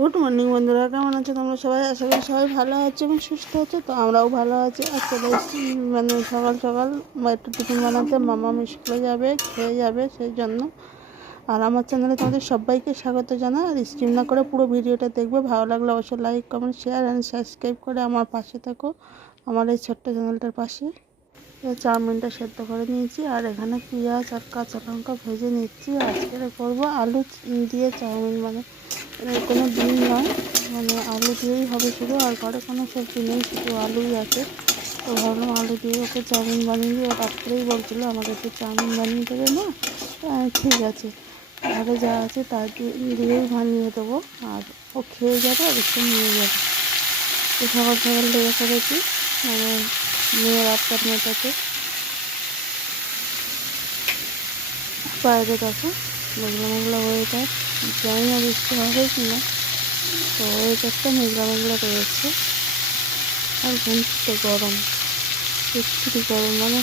Good morning বন্ধুরা। কেমন আছো তোমরা? সবাই আশা করি সবাই ভালো আছো এবং সুস্থ আছো। তো আমরাও ভালো আছি। চলে মানে সকাল সকাল একটু টিফিন বানাতে। মামা স্কুলে যাবে, খেয়ে যাবে সেই জন্য। আর আমার চ্যানেলে তোমাদের সবাইকে স্বাগত জানা আর স্ক্রিন না করে পুরো ভিডিওটা দেখবে। ভালো লাগলে অবশ্যই like comment share and subscribe করে আমার পাশে থাকো। আমার এই ছোট্ট চ্যানেলটার পাশে। চাউমিনটা সেদ্ধ করে নিয়েছি। আর এখানে পেঁয়াজ আর কাঁচা লঙ্কা ভেজে নিচ্ছি। আজকে করব আলু দিয়ে চাউমিন মানে এর কোনো ডিম নয় মানে আলু দিয়েই হবে শুধু আর ঘরে কোনো সবজি নেই শুধু আলুই আছে। তো ভাবলাম আলু দিয়ে ওকে চাউমিন বানিয়ে দিয়ে রাত্রেই বলছিলো আমাকে একটু চাউমিন বানিয়ে দেবে না। হ্যাঁ, ঠিক আছে। ঘরে যা আছে দিয়ে- দিয়েই বানিয়ে দেবো আর ও খেয়ে যাবে আর একটু নিয়ে যাবে। তো সকাল সকাল লেগে পড়েছি মানে মেয়ের আটটার মেয়েটাকে বাইরে দেখো মেঘলা মেঘলা ওয়েদার জানি না বৃষ্টি হবে কি না। তো ওয়েদারটা মেঘলা মেঘলা রয়েছে আর ঘুমতে গরম। সত্যি গরম মানে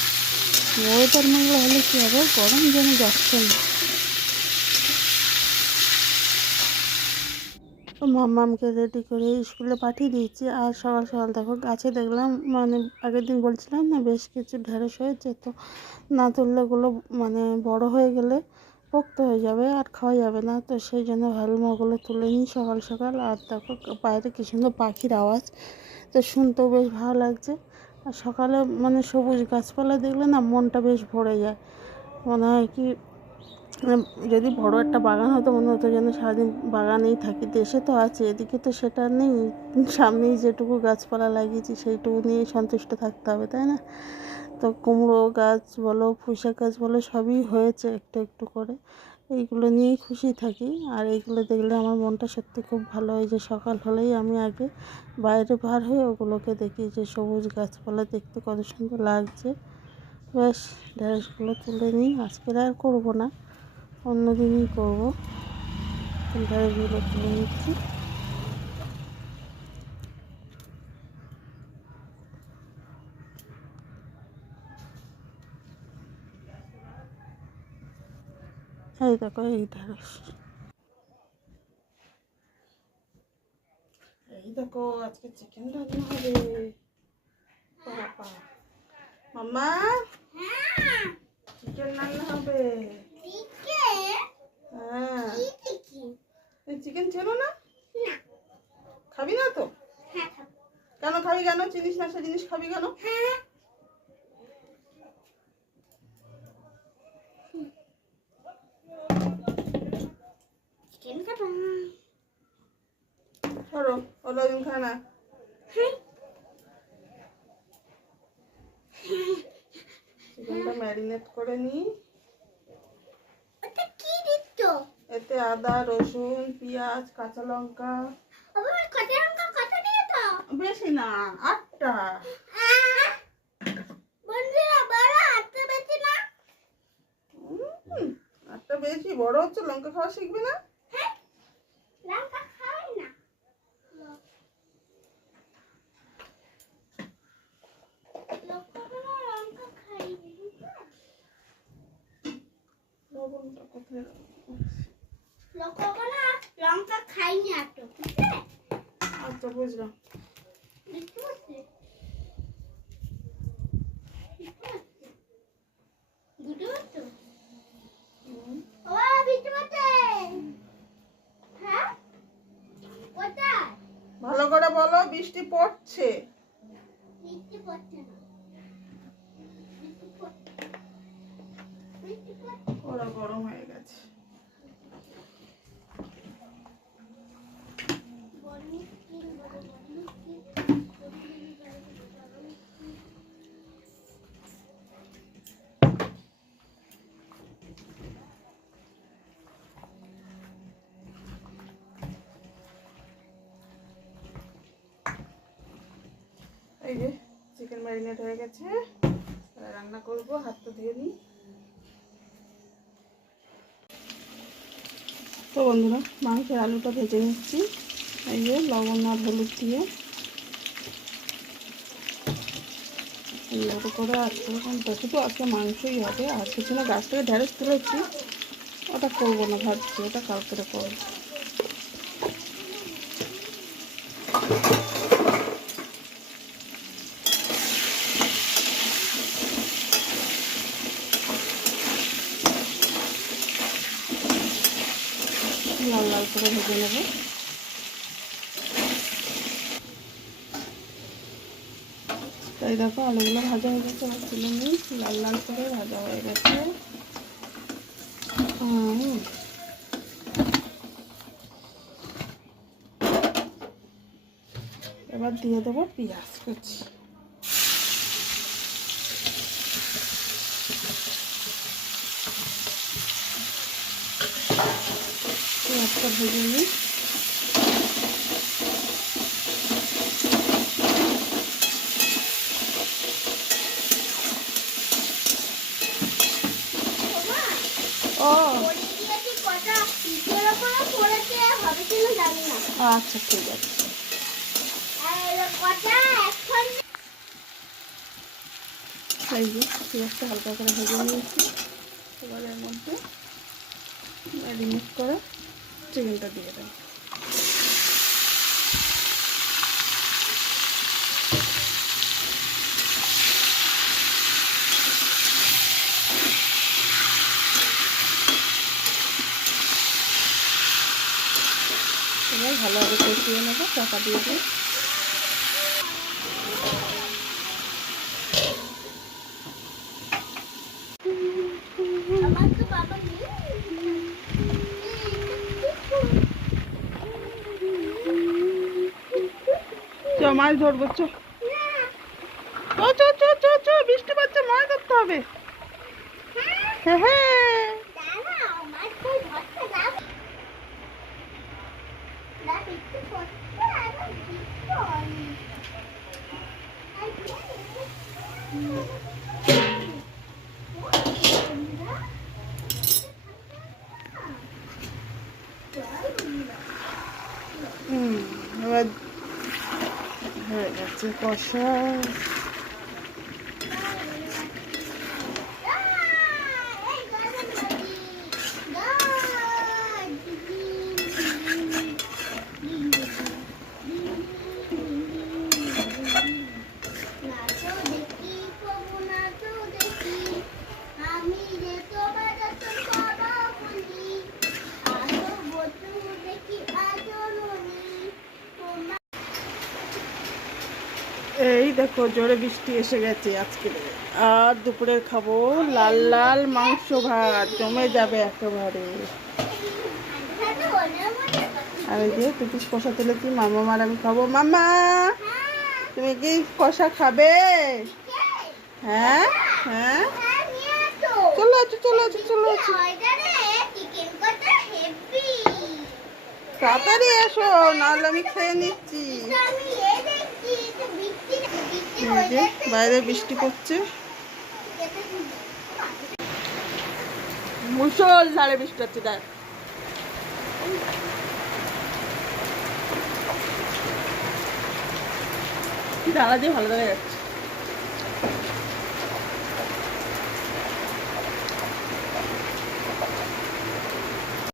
ওয়েদার মেঘলা হলে কী হবে? গরম যেন যাচ্ছে না। তো মাম্মামকে রেডি করে স্কুলে পাঠিয়ে দিয়েছি। আর সকাল সকাল দেখো, গাছে দেখলাম মানে আগের দিন বলছিলাম না, বেশ কিছু ঢেঁড়স হয়েছে। তো না তুললে ওগুলো মানে বড় হয়ে গেলে পোক্ত হয়ে যাবে আর খাওয়া যাবে না। তো সেই জন্য ওগুলো তুলে নিই সকাল সকাল। আর দেখো বাইরে কি সুন্দর পাখির আওয়াজ। তো শুনতেও বেশ ভালো লাগছে। আর সকালে মানে সবুজ গাছপালা দেখলে না মনটা বেশ ভরে যায়। মনে হয় কি মানে যদি বড় একটা বাগান হতো মনে হতো যেন সারাদিন বাগানেই থাকি। দেশে তো আছে, এদিকে তো সেটা নেই। সামনেই যেটুকু গাছপালা লাগিয়েছি সেইটুকু নিয়েই সন্তুষ্ট থাকতে হবে, তাই না? তো কুমড়ো গাছ বলো পুঁশা গাছ বলো, সবই হয়েছে একটু একটু করে। এইগুলো নিয়েই খুশি থাকি। আর এইগুলো দেখলে আমার মনটা সত্যি খুব ভালো হয় যে সকাল হলেই আমি আগে বাইরে বার হয়ে ওগুলোকে দেখি যে সবুজ গাছপালা দেখতে কত সুন্দর লাগছে। বেশ ঢেঁড়সগুলো তুলে নিই। আজকের আর করব না অন্য দিনই করব। ঢেঁড়সগুলো তুলে নিচ্ছি। এই দেখো এই ঢেঁড়স এই দেখো আজকে চিকেন রান্না হবে মাম্মা চিকেন রান্না হবে হ্যাঁ চিকেন ছিল না খাবি না তো কেন খাবি কেন চিনিস না সে জিনিস খাবি কেন ধরো দিন খানা চিকেনটা ম্যারিনেট করে নিই এতে আদা রসুন পেঁয়াজ কাঁচা লঙ্কা। বেশি না আটটা। উম, আটটা বেশি বড় হচ্ছে লঙ্কা খাওয়া শিখবি না? লবণটা কোথায় লঙ্কা খাইনি এত বুঝলে? আচ্ছা বুঝলাম বুঝতে পারছি বুঝতে পারছ হুম, বাবা বুঝতে পারছে হ্যাঁ কোথায় ভালো করে বলো বৃষ্টি পড়ছে? ওরা গরম হয়ে গেছে। এই যে চিকেন ম্যারিনেট হয়ে গেছে। রান্না করব হাতটা ধুয়ে নিই। তো বন্ধুরা, মাংসের আলুটা ভেজে নিচ্ছি। এই যে লবণ আর হলুদ দিয়ে। সুন্দর করে আজকে তো আজকে মাংসই হবে। আর কিছু না গাছ থেকে ঢেঁড়স তুলেছি। ওটা করব না, ভাবছি। ওটা কালকে করব করে ভেজে নেব। তাই দেখো আলুগুলো ভাজা হয়ে গেছে আমার তুলে নিই। লাল লাল করে ভাজা হয়ে গেছে। এবার দিয়ে দেবো পেঁয়াজ কুচি পেঁয়াজটা ভেজে নিই ও পরে দিয়েছি কটা ইটের ওপরে পড়েছে হবে কিনা জানি না আচ্ছা ঠিক আছে। এই যে পেঁয়াজটা হালকা করে ভেজে নিয়েছি। এবার এর মধ্যে ম্যারিনেট করে চিকেনটা দিয়ে দেন। এবার ভালোভাবে কষিয়ে নেব চাপা দিয়ে দিই মাছ ধরবো, চো। ও, চো চো চো চো, বৃষ্টি পাচ্ছে মাছ ধরতে হবে। হ্যাঁ হ্যাঁ। দাঁড়াও মাছ কই ধরতে যাও না একটু করতে আর বিস্কুট হুম এবার হয়ে গেছে কষা আমি রে তোমার তোর বাবা বলি আলো বধু দেখি আজননি তোমার এই দেখো, জোরে বৃষ্টি এসে গেছে আজকে। আর দুপুরের খাব লাল লাল মাংস ভাত, জমে যাবে একেবারে। আমি দিয়ে দু পিস কষা তুলেছি মামা মার আমি খাব? মামা, তুমি কি কষা খাবে? হ্যাঁ? হ্যাঁ? চলো আছো চলো আছো চলো আছো। তাড়াতাড়ি এসো, নাহলে আমি খেয়ে নিচ্ছি আমি এ দেখছি তো বৃষ্টি বৃষ্টি এই হয়ে যে বাইরে বৃষ্টি পড়ছে। মুসল ধারে বৃষ্টি হচ্ছে দেখ। দাদা দিয়ে ভালো দেখা যাচ্ছে।